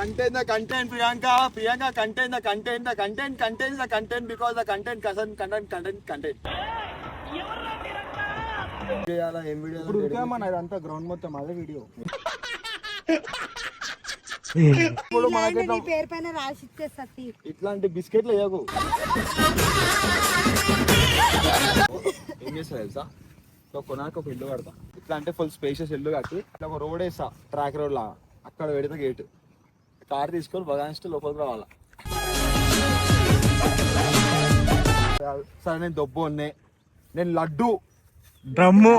Contain the content, Priyanka. Priyanka, contain the content. The content contains the content because the content content. ఇప్పుడు ఉరికామన్నా ఇదంతా ground మొత్తం అదే video. ఇప్పుడు మనకి పేరు పైన రాసి ఇచ్చేస్తా. ఇట్లాంటి బిస్కెట్లు వేయకు. ఏం చేస్తా తెలుసా? సో కొనాక ఒక ఇల్లు కడతా. ఇట్లా అంటే ఫుల్ స్పేషియస్ ఇల్లు కట్టి ఇట్లా ఒక రోడ్ వేస్తా, ట్రాక్ రోడ్ లాగా. అక్కడ పెడితే గేట్ కార్ తీసుకొని బగానిస్ట్ లోపలికి రావాలా. సరే నేను దొబ్బు ఉన్నాయి, నేను లడ్డు, డ్రమ్ము,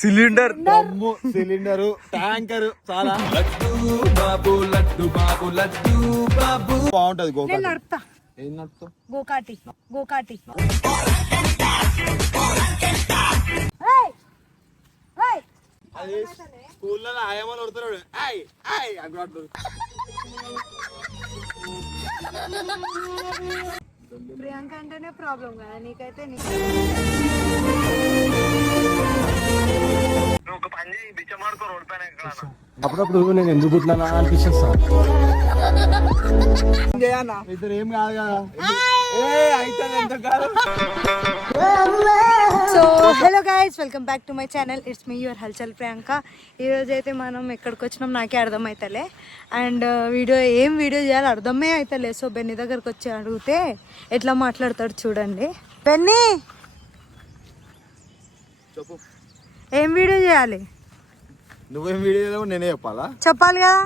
సిలిండర్, దమ్ము, సిలిండర్, ట్యాంకర్, చాలా బాబు లడ్డు బాబు లడ్డు బాబు బాగుంటది. నడుపుతా. ఏం నడుపుతావు? గోకాటి అది స్కూల్లో ఆయమని కొడుతున్నాడు. అనుకుంటాడు. ప్రియాంక అంటేనే ప్రాబ్లం కదా నీకైతే. అప్పుడప్పుడు నేను ఎందుకు పుట్టినా అనిపిస్తుంది సార్. ఇద్దరు ఏం కాదు కదా. అయితే ఎందుకు కాదు. So hello guys, welcome back to my channel. It's me your హల్చల్ ప్రియాంక. ఈరోజు అయితే మనం ఎక్కడికి వచ్చినాం నాకే అర్థమవుతలే. అండ్ ఏం వీడియో చేయాలో అర్థమే అవుతలే. సో బెన్నీ దగ్గరకు వచ్చి అడిగితే ఎట్లా మాట్లాడతాడు చూడండి. బెన్నీ, చెప్పు, ఏం వీడియో చేయాలి? నువ్వేం వీడియో నేనే చెప్పాలా? చెప్పాలి కదా,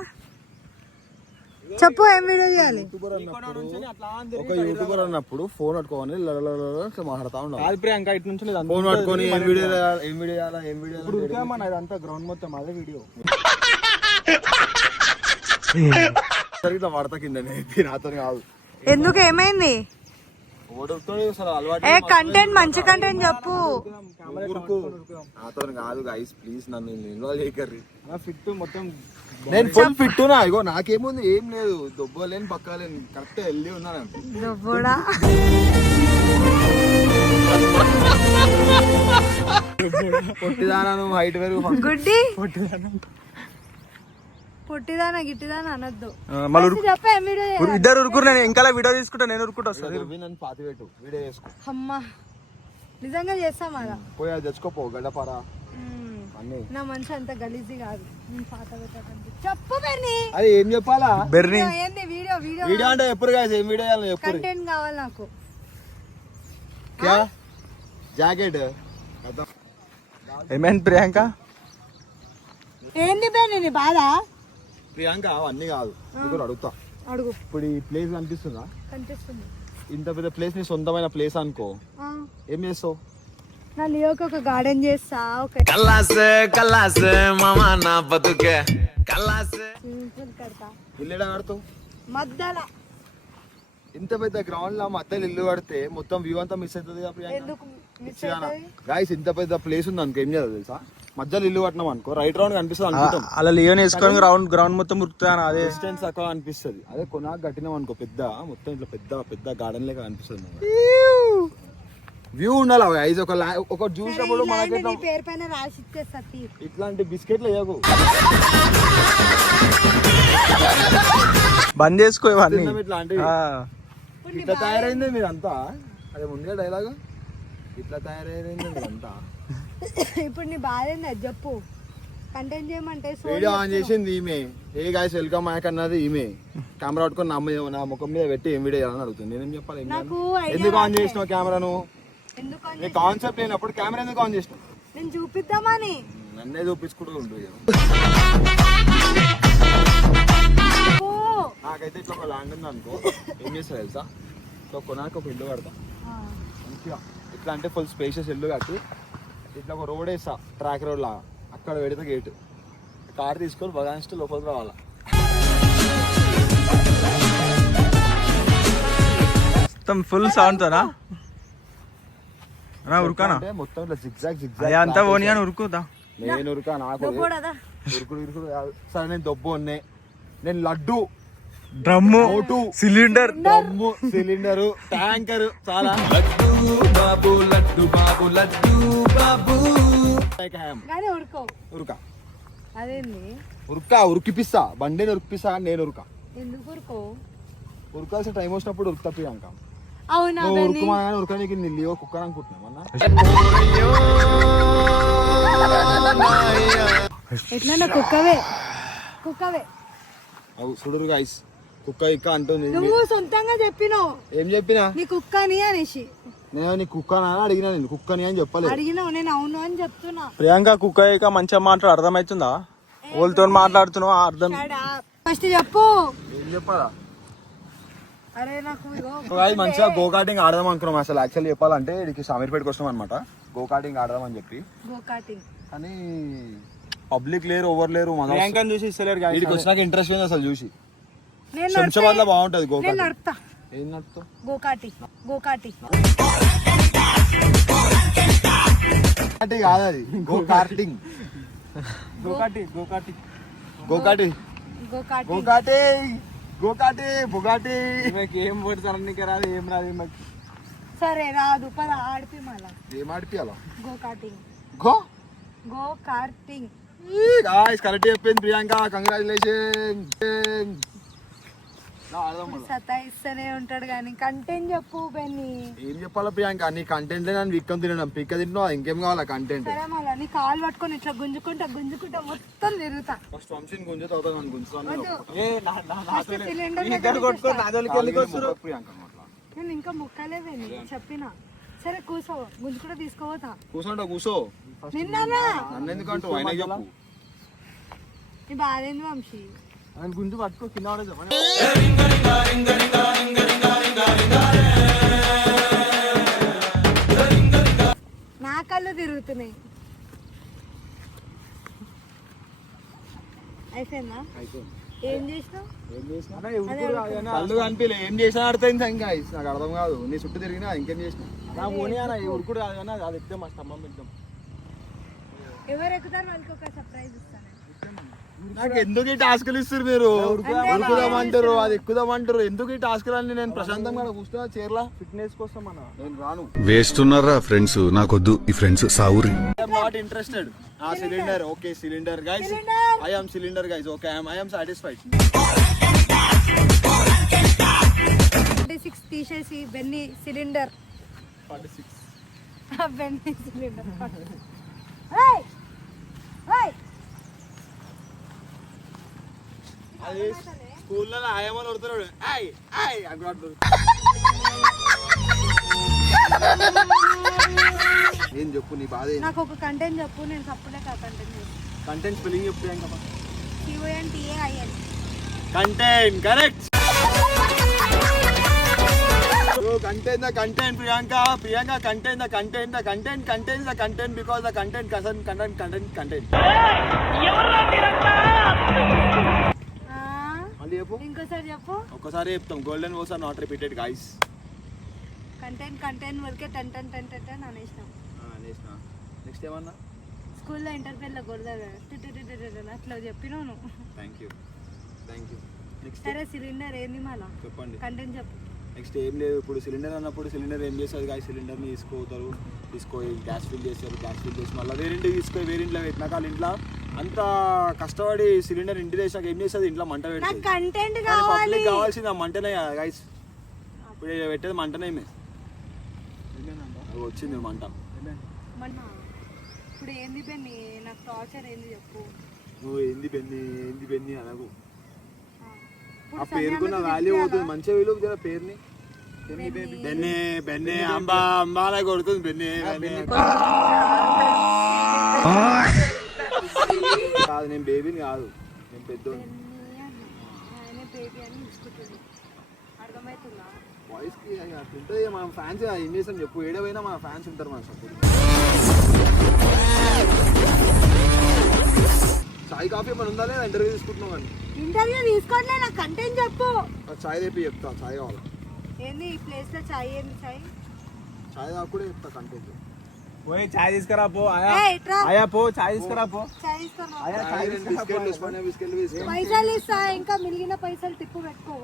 చెప్పు ఏం వీడియో చేయాలి? ఒక యూట్యూబర్ అన్నప్పుడు ఫోన్ పట్టుకోని మాట్లాడుతా ఉన్నావు. ప్రియాంక ఇటు నుంచి ఫోన్ పట్టుకొని ఏం వీడియో చేయాలా. ఇప్పుడు ఉరికామన్నా ఇదంతా గ్రౌండ్ మొత్తం అదే వీడియో. ఇట్లా వాడతా కింద నాతో కాదు. ఎందుకు, ఏమైంది? ఏ కంటెంట్, మంచి కంటెంట్ చెప్పు. నాతో కాదు గైస్, ప్లీజ్ నన్ను ఇన్వాల్వ్ చేయకర్రీ. ఫిట్ మొత్తం నేను ఫుల్ ఫిట్ ఉన్నా. ఇగో నాకేముంది, ఏం లేదు, దొబ్బలేని పక్కలేని, కరెక్ట్ హెల్దీ ఉన్నాను. దొబ్బోడా పొట్టిదానా నువ్వు, హైట్ వేరు, గుడ్డి పొట్టిదానా గిట్టిదానా అనొద్దు. చెప్ప ఏం వీడియో చేయాలి? ఇద్దరు ఉరుకురు, నేను ఇంకా వీడియో తీసుకుంటా. నేను ఉరుకుంటా సార్. నన్ను పాతి పెట్టు, వీడియో చేసుకో. అమ్మా నిజంగా చేస్తాం అలా. పోయి అది తెచ్చుకోపో, గడ్డపారా అన్ని. నా మనిషి అంత గలీజీ కాదు. చెప్పు బెర్నీ. అది ఏం చెప్పాలా? బెర్నీ ఏంది వీడియో? వీడియో అంటే ఎప్పుడు కాదు, ఏం వీడియో చేయాలి ఎప్పుడు? కంటెంట్ కావాలి నాకు. క్యా జాకెట్ ఏమైంది ప్రియాంక? ఏంది బెర్నీ నీ బాధ? ప్రియాంక అవన్నీ కాదు, ఇప్పుడు అడుగుతా. అడుగు. ఇప్పుడు ఈ ప్లేస్ కనిపిస్తుందా? కనిపిస్తుంది. ఇంత పెద్ద ప్లేస్ నీ సొంతమైన ప్లేస్ అనుకో, ఏం చేస్తావు? నా లియోకి ఒక గార్డెన్ చేస్తా. కడతా. ఇల్లు ఎడ కడతావు? మధ్యలో. ఇంత పెద్ద గ్రౌండ్ లో మధ్యలో ఇల్లు కడితే మొత్తం వ్యూ అంతా మిస్ అవుతుంది కదా ప్రియాంక. ఎందుకు మిస్ గాయస్, ఇంత పెద్ద ప్లేస్ ఉంది అనుకో, ఏం చేయాలి తెలుసా? మధ్యలో ఇల్లు కట్టినాం అనుకో, రైట్ రౌండ్ కనిపిస్తుంది అనుకుంటాం. అలా లియోన్ వేసుకొని గ్రౌండ్ మొత్తం ఉరుకుతాను. అదే డిస్టెన్స్ అక్కడ అనిపిస్తుంది. అదే కొనాక కట్టినాం అనుకో, పెద్ద మొత్తం ఇట్లా పెద్ద గార్డెన్ లెక్క అనిపిస్తుంది. వ్యూ ఉండాలి గైస్. ఒక చూసినప్పుడు మనకి పేరు పైన రాసి ఇచ్చేస్తా. ఇట్లాంటి బిస్కెట్లు వేయకు. బంద్ చేసుకో ఇవన్నీ. ఇట్లాంటి ఇట్లా తయారైంది మీరంతా. అదే ముందే డైలాగ్, ఇట్లా తయారైంది మీరంతా. ఇప్పుడు నీ బాధ ఏంది అది చెప్పు. కంటెంట్ చేయమంటే వీడియో ఆన్ చేసింది ఈమె. ఏ గాయస్ వెల్కమ్ మ్యాక్ అన్నది ఈమె. కెమెరా పట్టుకొని నా ముఖం మీద పెట్టి ఏం వీడియో చేయాలని అడుగుతుంది. నేనేం చెప్పాలి? ఎందుకు ఆన్ చేసినావు కెమెరాను? నీ కాన్సెప్ట్ లేనప్పుడు కెమెరా ఎందుకు ఆన్ చేసినావు? నేను చూపిద్దామని. నన్నే చూపించుకుంటూ ఉంటుంది. నాకైతే ఇట్లా ఒక ల్యాండ్ ఉంది అనుకో, ఏం చేస్తా తెలుసా? సో కొనాక ఒక ఇల్లు కడతా మంచిగా. ఇట్లా అంటే ఫుల్ స్పేషియస్ ఇల్లు కట్టి ఇట్లా ఒక రోడ్ వేస్తా, ట్రాక్ రోడ్ లాగా. అక్కడ పెడితే గేట్ కార్ తీసుకొని బగానిస్ట్ లోపలికి రావాలా. మొత్తం ఫుల్ సౌండ్ తోనా ఉరుకానా? మొత్తం ఇట్లా జిగ్జాగ్ అంతా పోనీ అని ఉరుకుదా? నేను ఉరుకా, నాకు ఉరుకుడు కాదు. సరే నేను దొబ్బు ఉన్నాయి, నేను లడ్డు, డ్రమ్ము, సిలిండర్, దమ్ము, సిలిండర్, ట్యాంకర్, చాలా లడ్డు బాబు లడ్డు బాబు లడ్డు బాబు. ఉరుకా అదేంది ఉరుక్కా ఉరికిపిస్తా, బండిని ఉరికిపిస్తా, నేను ఉరుకా. ఎందుకు ఊరుకో? ఉరకాల్సిన టైం వచ్చినప్పుడు ఉరుకుతా ప్రియాంక. అవునా నువ్వు బెన్ని? ఉరుకుమాని ఉరకడానికి లియో కుక్కని అనుకుంటున్నావు అన్న. ఎట్లా కుక్కవే అవు చూడురు గైస్, కుక్క ఇక్క అంటుంది. నువ్వు సొంతంగా చెప్పినావు ఏం చెప్పినా? నీ కుక్క అని అనేసి. నేను నీ కుక్కనా అని అడిగినా, నేను కుక్కని అని చెప్పలేదు. అడిగినావు, నేను అవును అని చెప్తున్నా. ప్రియాంక కుక్క ఇక మంచిగా మాట్లాడు, అర్థమవుతుందా? వాళ్ళతో మాట్లాడుతున్నావు అర్థం. ఫస్ట్ చెప్పు. ఏం చెప్పాలా? అరే నాకు ఇగో మంచిగా గో కార్టింగ్ ఆడదాం అనుకున్నాం. అసలు యాక్చువల్లీ చెప్పాలంటే ఇక్కడికి సమీర్పేటకి వస్తాం అనమాట, గో కార్టింగ్ ఆడదాం అని చెప్పి. గో కార్టింగ్ కానీ పబ్లిక్ లేరు, ఎవరు లేరు. ప్రియాంకని చూసి ఇస్తలేరు guys. వీడికి వచ్చినాక ఇంట్రెస్ట్ పోయింది అసలు చూసి. నేను శంషాబాద్ లో బాగుంటది గో నేను కార్టింగ్. నడుపుతా. ఏం నడుపుతావు? గో కార్టింగ్ కాదు అది, గో కార్టింగ్. గోకాటి గోకాటి గోకాటి బుగాటి. ఏం పడుతారు నీకు రాదు, ఏం రాదు ఈమెకి. సరే రాదు, పద ఆడిపి మళ్ళా. ఏం ఆడిపియాలో? Go karting go karting. Guys correct చెప్పింది ప్రియాంక, కంగ్రాచులేషన్. సతాయిస్తూనే ఉంటాడు కానీ కంటెంట్ చెప్పు బెన్ని. ఏం చెప్పాలా ప్రియాంక, నీ కంటెంట్ నన్ను విక్కం తినడం, పిక్క తింటున్నావు, ఇంకేం కావాలా కంటెంట్? సరే మళ్ళా నీ కాలు పట్టుకొని ఇట్లా గుంజుకుంటా మొత్తం తిరుగుతా. ఫస్ట్ వంశీని గుంజుతా అవుతా, నన్ను గుంజుతాను ఫస్ట్ సిలిండర్ ప్రియాంక అట్లా. నేను ఇంకా ముక్కలేదే చెప్పిన. సరే కూసో, గుంజుకుంటా తీసుకోవతా. కూర్చోంటా కూర్చో. నిన్ననా నన్ను ఎందుకంటూ ఆయన చెప్పు. నీ బాధ ఏంది వంశీ? ఆయన గుంజు పట్టుకో కింద పడేది. నా కళ్ళు తిరుగుతున్నాయి. అయిపోయిందా? ఏం చేసినావు? కళ్ళు కనిపించలే, ఏం చేసినా అర్థమైంది ఇంకా. నాకు అర్థం కాదు, నీ చుట్టూ తిరిగినా ఇంకేం చేసినా. నా పోనీ అన్న ఈ ఉరుకుడు కాదు కానీ అది ఎక్కితే మా స్తంభం పెడతాం. ఎవరు ఎక్కుతారు వాళ్ళకి ఒక సర్ప్రైజ్ ఇస్తాను. నాకు ఎందుకు ఈ టాస్క్లు ఇస్తారు మీరు? ఉరుకుదామంటారు, అది ఎక్కుదామంటారు, ఎందుకు ఈ టాస్క్లు అన్ని? నేను ప్రశాంతంగా కూర్చున్నా చీరలా. ఫిట్నెస్ కోసం అన్న నేను రాను. వేస్తున్నారా ఫ్రెండ్స్? నాకొద్దు ఈ ఫ్రెండ్స్ సావురి. I'm not interested. Cylinder okay, cylinder guys, I am cylinder guys, okay I am satisfied. 46 తీసేసి బెన్నీ సిలిండర్. 46 Benny cylinder. అది స్కూల్లో ఆయమని కొడుతున్నాడు. ఏం చెప్పు నీ బాధ? నాకు ఒక కంటెంట్ చెప్పు, నేను తప్పులే కంటెంట్ చెప్పు. కంటెంట్ స్పెల్లింగ్ చెప్పు Priyanka. CONTAIN. Content correct. Contain the content, Priyanka. Priyanka, contain the content. The content contains the content because the content content. మళ్ళీ చెప్పు. ఇంకోసారి చెప్పు. ఒక్కసారి చెప్తాం. Golden words are not repeated guys. Content వరకే 10 అనేసినాం. నెక్స్ట్ ఏమన్నా? స్కూల్లో ఇంటర్వ్యూలో కొడదాగా అట్లా చెప్పినావు నువ్వు. Thank you. నెక్స్ట్ సరే సిలిండర్ ఏంది మళ్ళా చెప్పండి. కంటెంట్ చెప్పు. నెక్స్ట్ ఏం లేదు. ఇప్పుడు సిలిండర్ అన్నప్పుడు సిలిండర్ ఏం చేస్తారు గాయ? సిలిండర్ని తీసుకొని గ్యాస్ ఫిల్ చేస్తారు. గ్యాస్ ఫిల్ చేసి మళ్ళీ వేరింటికి తీసుకొని వేరింట్లో పెట్టినాక వాళ్ళ ఇంట్లో అంత కష్టపడి సిలిండర్ ఇంటి వేసాక ఏం చేస్తుంది? ఇంట్లో మంట పెడుతుంది. కంటెంట్ పబ్లిక్ కావాల్సింది ఆ మంటనే గైస్. ఇప్పుడు పెట్టేది మంటనే. వచ్చింది మంట. ఇప్పుడు ఏంది బెన్ని? నాకు టార్చర్ ఏంది చెప్పు. నువ్వు ఏంది బెన్ని అనకు. ఆ పేరుకున్న వాల్యూ అవుతుంది. మంచిగా విలువ జర పేరుని. బెన్నే అంబా అలా కొడుతుంది. బెన్నే కాదు, నేను బేబీని కాదు, నేను పెద్దోని. వాయిస్ కి అట్లుంటుంది. మన ఫ్యాన్స్ ఏం చేస్తాం చెప్పు? ఏడవైనా మన ఫ్యాన్స్ ఉంటారు మన సపోర్ట్. చాయ్ కాఫీ ఏమైనా ఉందా లేదా? ఇంటర్వ్యూ తీసుకుంటున్నావు కానీ. ఇంటర్వ్యూ తీసుకోవట్లే, నాకు కంటెంట్ చెప్పు. చాయ్ తెప్పి చెప్తా. చాయ్ కావాలి. ఏంది ఈ ప్లేస్ లో చాయ్? ఏంది చాయ్? చాయ్ దాకా కూడా చెప్తా కంటెంట్. పోయి చాయ్ తీసుకురా పో. ఇట్రా. ఆయా పో చాయ్ తీసుకురా పో. చాయ్ ఇస్తాను. బిస్కెట్లు పైసలు ఇస్తా, ఇంకా మిగిలిన పైసలు టిప్పు పెట్టుకో.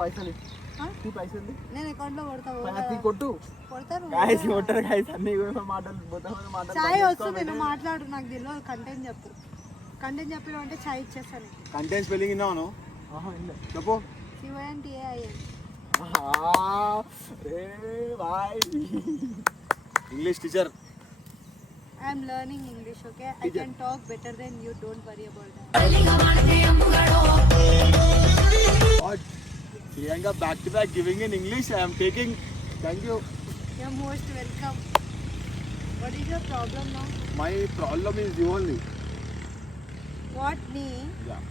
పైసలు నేను అకౌంట్ లో కొడతావు. కొట్టు. కొడతాను. కొట్టారు గాయస్ అన్ని మాటలు. చాయ్ వస్తుంది, నేను మాట్లాడు. నాకు తెలియదు. కంటెంట్ చెప్పు. కంటెంట్ చెప్పిన అంటే చాయ్ ఇచ్చేస్తాను. కంటెంట్ స్పెల్లింగ్ విన్నాను. చెప్పు. CYNTAIN. English teacher. I am learning English, okay? I can talk better than you. Don't worry about that. Priyanka, back to back giving in English. I am taking. Thank you. You're most welcome. What is your problem now? My problem is you only. What me? Yeah.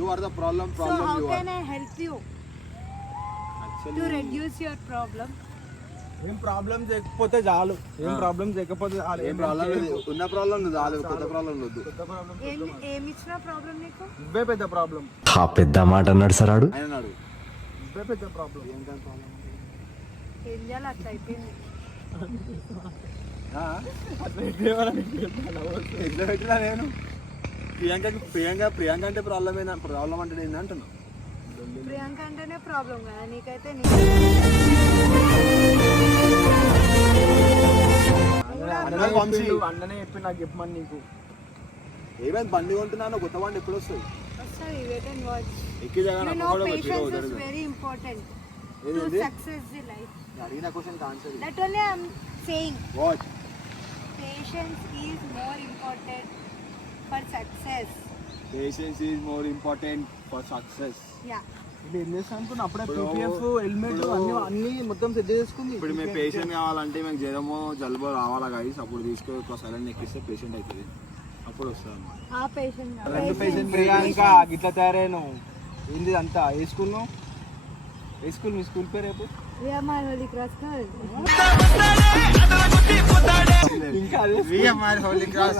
You are the problem. So how you can are. I help you Actually, to reduce your problem? ఏం problem చేయకపోతే చాలు. ఏం problem చేయకపోతే చాలు. ఏం problem లేదు. ఉన్న problem లేదు. కొత్త ప్రాబ్లం వద్దు. ఏమి ఇచ్చిన ప్రాబ్లం నీకు? ఇవే పెద్ద ప్రాబ్లం. పెద్ద మాట అన్నాడు సరాడు. ఆయన అన్నాడు. ఇవే పెద్ద ప్రాబ్లం. ఏం చేయాలి అట్లా అయిపోయింది. ఎట్లా పెట్టినా నేను ప్రియాంక అంటే ప్రాబ్లం అంటే ఏంది అంటున్నా. ప్రియాంక అంటేనే ప్రాబ్లం కదా నీకైతే. అన్ననే చెప్పి నాకు చెప్పమని నీకు. ఏమైంది బండి కొంటున్నాను, కొత్త బండి ఎప్పుడు వస్తుంది? వస్తుంది, wait and watch. ఎక్కి You know patience is very important to success in life. అడిగిన question answer That only I am saying. What? Patience is more important for success. Patience is more important for success. Yeah. ఇప్పుడు ఏం చేస్తాను అనుకున్నా అప్పుడే PPF helmet అన్ని మొత్తం set చేసుకుంది. ఇప్పుడు మేము పేషెంట్ కావాలంటే మేము జ్వరమో జలుబో రావాలా గాయస్, అప్పుడు తీసుకొని ఒక సైలెంట్ ఎక్కిస్తే పేషెంట్ అవుతుంది, అప్పుడు వస్తుంది అన్నమాట. ఆ patient. రెండు పేషెంట్ ప్రియాంక గిట్లా తయారైను. ఏంది అంతా ఏ స్కూల్ నువ్వు? ఏ స్కూల్? మీ స్కూల్ పేరు రేపు? VMR Holy Cross girl. ఇంకా అదే VMR Holy Cross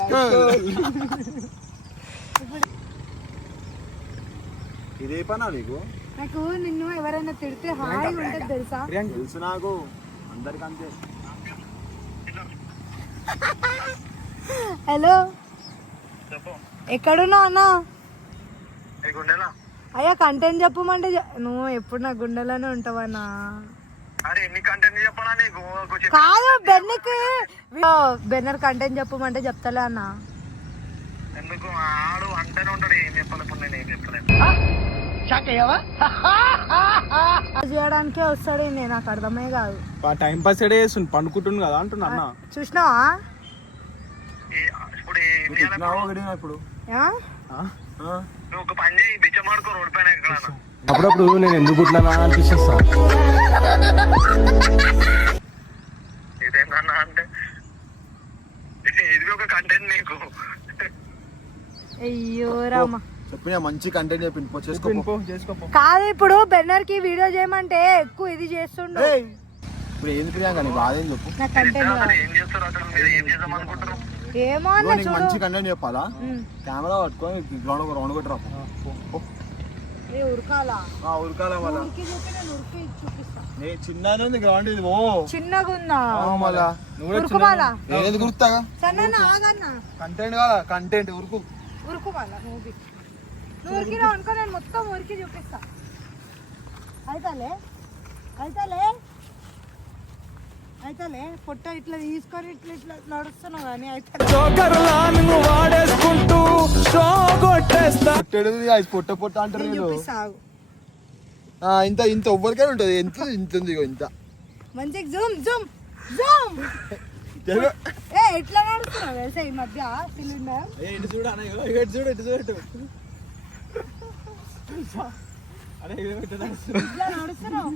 ఇదే పనా నీకు? నాకు నిన్ను ఎవరైనా తిడితే హాయిగా ఉంటుంది తెలుసా? తెలుసు నాకు, అందరికంతే. హలో, ఎక్కడున్నావు అన్న? అయ్యా కంటెంట్ చెప్పమంటే నువ్వు ఎప్పుడు నా గుండెలోనే ఉంటావన్నా. కాదు బెన్నకి బెన్నర్ కంటెంట్ చెప్పమంటే చెప్తలే అన్న. చేయడానికే వస్తాడు, నేను నాకు అర్థమే కాదు. టైం పాస్ ఎడే చేస్తుంది, పండుకుంటుంది కదా అంటున్నా అన్న. చూసినావా ఇప్పుడు అప్పుడప్పుడు నేను ఎందుకు పుట్టినా అనిపిస్తా. అయ్యో రామ, చెప్పిన మంచి కంటెంట్ చెప్పి చేసుకోపో. కాదు ఇప్పుడు బెన్నర్ కి వీడియో చేయమంటే ఎక్కువ ఇది చేస్తుండు. ఇప్పుడు ఏంది ప్రియాంక నీ బాధ ఏం చెప్పు. నా కంటెంట్ ఏమో అన్న నీకు చూడు. మంచి కంటెంట్ చెప్పాలా? కెమెరా పట్టుకొని గ్రౌండ్ ఒక రౌండ్ కొట్టరా. ఉరకాలా? ఉరకాల మళ్ళా ఉరికి చూపి నేను ఉరికి చూపిస్తా. చిన్ననే ఉంది గ్రౌండ్ ఇది. ఓ చిన్నగా ఉందా? మళ్ళా ఉరుకుమాలా? నేనేది గుర్తాగా సన్న ఆగన్నా. కంటెంట్ కాదా? కంటెంట్ ఉరుకు ఉరుకుమాలా? నువ్వు ఉరికినావు అనుకో, నేను మొత్తం ఉరికి చూపిస్తా. అయితలే పొట్ట ఇట్లా తీసుకొని ఇట్లా ఇట్లా నడుస్తున్నావు కానీ పొట్ట పొట్ట అంటారు. చూపిస్తా ఆగు. ఇంత ఎవ్వరికైనా ఉంటుంది. ఎంత ఉంది ఇంత మంచిగా జూమ్ జూమ్ జూమ్. ఎట్లా నడుస్తున్నావు తెలుసా ఈ మధ్య సిలిండర్? ఇటు చూడు అన్న, ఇటు చూడు ఇట్లా నడుస్తున్నావు.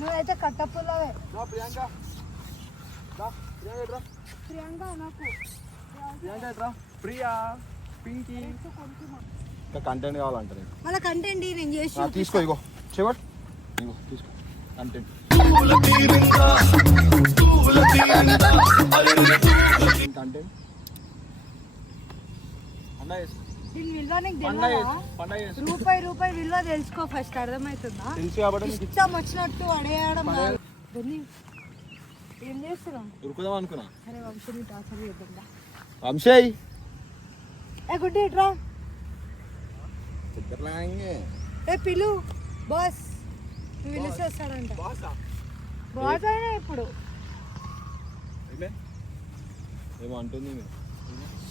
నువ్వైతే కట్టపుల్లవే. ప్రియాంక నాకు ప్రియా పింకీ కంటెంట్ కావాలంటారు. మళ్ళీ కంటెంట్ నేను చేసి తీసుకో, ఇగో చెవట్, ఇగో తీసుకో కంటెంట్. కంటెంట్ అన్న దీని విలువ నీకు తెలియదా? రూపాయి విలువ తెలుసుకో ఫస్ట్, అర్థమవుతుందా? తెలుసు కాబట్టి ఇష్టం వచ్చినట్టు అడేయడం కాదు. ఏం చేస్తున్నాం? ఉరుకుదాం అనుకున్నా. అరే వంశీ టాసర్ చేద్దా? వంశయ్ ఏ గుడ్డి ఇట్రా. చిత్రలాంగే ఏ పిలు బాస్, నువ్వు పిలిచి వస్తాడంట. బాస్ అయినా ఇప్పుడు ఏమో అంటుంది.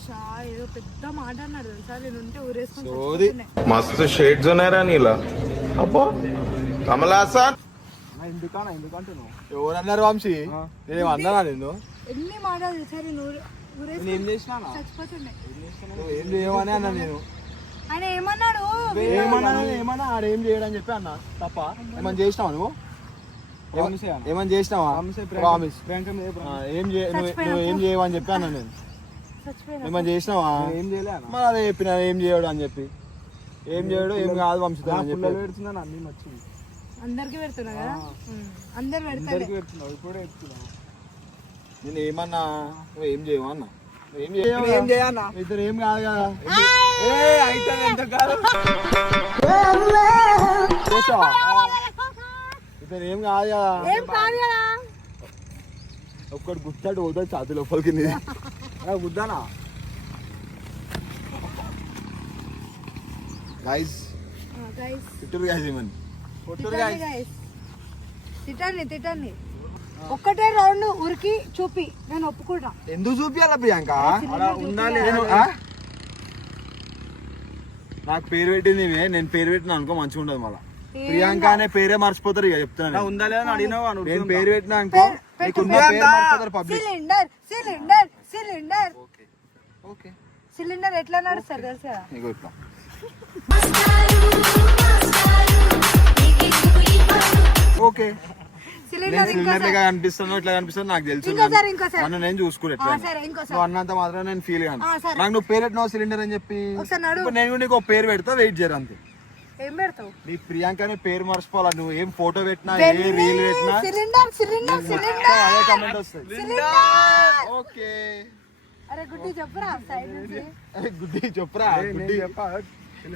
షా ఏదో పెద్ద మాట అన్నాడు తెలుసా, నేను ఉంటే ఊరేసుకొని సోది. చచ్చిపోతుండే. मस्त शेड्स ఉన్నాయరా నీలా అబ్బో కమలాసన్ ఎందుకంటున్నావు ఎవరన్నారు వంశీ? నేను అన్నానా నిన్ను? ఎన్ని మాటలు తెలుసా, నేను ఊరేసుకొని ఏం చేసినా చచ్చిపోతుండే. నువ్వు ఏం చేయమని అన్నా నేను. ఆయన ఏమన్నాడు? ఏమన్నా ఆడేం చేయడని చెప్పి అన్న తప్ప. ఏమని చేసినావా నువ్వు? ఏమని చేసినావా? ప్రామిస్. నువ్వు ఏం చేయవని చెప్పి అన్నా నేను. చచ్చిపోయినా. ఏమని చేసినావా? ఏం చేయలే మరి అదే చెప్పిన ఏం చేయడు అని చెప్పి. ఏం చేయడు ఏం కాదు వంశీ అని చెప్పి. పెడుతున్నాను అన్ని నచ్చింది అందరికి పెడుతున్నా కదా. అందరు పెడతారు. పెడుతున్నావు ఇప్పుడే పెడుతున్నావు నేను ఏమన్నా నువ్వు ఏం చేయవా అన్నా? ఏం ఏం చేయన్నా ఇద్దరు ఏం కాదు కదా. అయితే ఎంత కాదు చేసావా? ఇద్దరు ఏం కాదు కదా. ఏం కాదు కదా. ఒక్కటి గుర్తాడు పోతాడు ఛాతి లోపలికి నీది. గుద్దానా గైస్ గైస్ తిట్టరు గైస్ ఏమని. తిట్టండి ఒక్కటే రౌండ్ ఉరికి చూపి నేను ఒప్పుకుంటా. ఎందుకు చూపియాలా ప్రియాంక? ఉండాలి నాకు పేరు పెట్టింది ఈమె, నేను పేరు పెట్టిన అనుకో మంచిగా ఉండదు. మళ్ళీ ప్రియాంక అనే పేరే మర్చిపోతారు. ఇక చెప్తున్నా ఉందా లేదా అని అడిగినావా నువ్వు? నేను పేరు పెట్టినా అనుకో నీకున్న పేరు మర్చిపోతారు పబ్లిక్. సిలిండర్ ఓకే సిలిండర్ ఎట్లా నడుస్తారు తెలుసా? నీకు ఇట్లా ఓకే. సిలిండర్ సిలిండర్ లాగా కనిపిస్తాను ఇట్లా కనిపిస్తాను నాకు తెలుసు. ఇంకోసారి నన్ను నేను చూసుకునే సరే ఇంకోసారి నువ్వు అన్నంత మాత్రం నేను ఫీల్ కాను. సరే. నాకు నువ్వు పేరు పెట్టినావు సిలిండర్ అని చెప్పి. ఒకసారి నడు. ఇప్పుడు నేను కూడా నీకు ఒక పేరు పెడతా, వెయిట్ చేయరు అంతే. ఏం పెడతావు? నీ ప్రియాంక అనే పేరు మర్చిపోవాలా. నువ్వు ఏం ఫోటో పెట్టినా ఏ రీల్ పెట్టినా సిలిండర్ అదే కమెంట్ వస్తుంది. ఓకే అరే గుడ్డి చెప్పురా సైడ్ నుంచి. అరే గుడ్డి చెప్పురా గుడ్డి.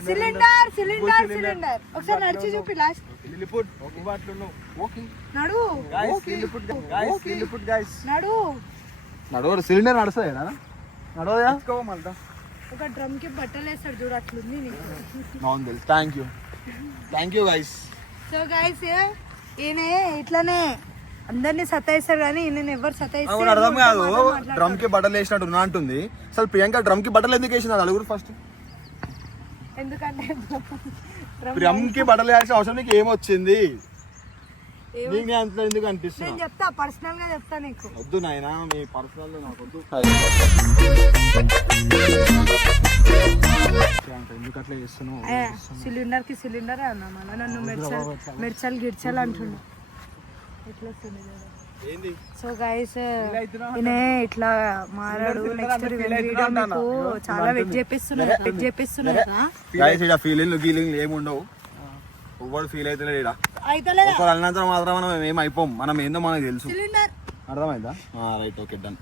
సిలిండర్ ఒకసారి నడిచి చూపి లాస్ట్ ఓకే నడు నడు. నడవరు సిలిండర్ నడుస్తుంది నడవదా? ఒక డ్రమ్ కి బట్టలు వేస్తాడు చూడు, అట్లుంది నీకు. అవును తెలుసు. Thank you guys. So guys ఈయన ఇట్లానే అందరినీ సతాయిస్తారు కానీ ఈయన ఎవరు సతాయిస్తారు అర్థం కాదు. డ్రమ్ కి బట్టలు వేసినట్టు ఉన్నా అంటుంది. అసలు ప్రియాంక డ్రమ్ కి బట్టలు ఎందుకు వేసింది? అది అడుగురు ఫస్ట్. ఎందుకంటే డ్రమ్ కి బట్టలు వేయాల్సిన అవసరం నీకు ఏమొచ్చింది? నీకు నేను అంత ఎందుకు అనిపిస్తున్నా? నేను చెప్తా, పర్సనల్ గా చెప్తా నీకు. వద్దు నాయన మీ పర్సనల్ నాకు వద్దు. ఎందుకు అట్లా చేస్తున్నావు? సిలిండర్ కి సిలిండర్ అన్నా మళ్ళీ నన్ను మెర్చల్ గిడ్చల్ అంటుండు. ఎట్లా వస్తుంది కదా. సో గైస్ ఈయన ఇట్లా మారాడు. నెక్స్ట్ వీడియో మీకు చాలా వెయిట్ చేపిస్తున్నా గైస్ ఇక్కడ ఫీలింగ్ ఏముండవు. ఎవరు ఫీల్ అవుతలేదు ఇక్కడ. అయితే ఒకరు అన్నంత మాత్రం మనం ఏం అయిపోం. మనం ఏందో మనకు తెలుసు. సిలిండర్ అర్థమైందా? Right okay done.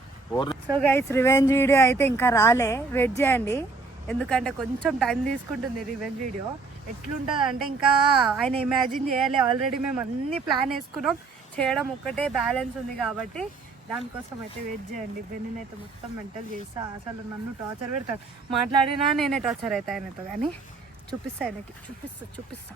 So guys revenge video అయితే ఇంకా రాలే, వెయిట్ చేయండి. ఎందుకంటే కొంచెం టైం తీసుకుంటుంది రివెంజ్ వీడియో. ఎట్లుంటుంది అంటే ఇంకా ఆయన ఇమాజిన్ చేయాలి. ఆల్రెడీ మేము అన్ని ప్లాన్ వేసుకున్నాం, చేయడం ఒక్కటే బ్యాలెన్స్ ఉంది కాబట్టి దానికోసం అయితే వెయిట్ చేయండి. బెన్నైతే మొత్తం మెంటల్ చేస్తా. అసలు నన్ను టార్చర్ పెడతాడు. మాట్లాడినా నేనే టార్చర్ అవుతా ఆయనతో. కానీ చూపిస్తా ఆయనకి, చూపిస్తా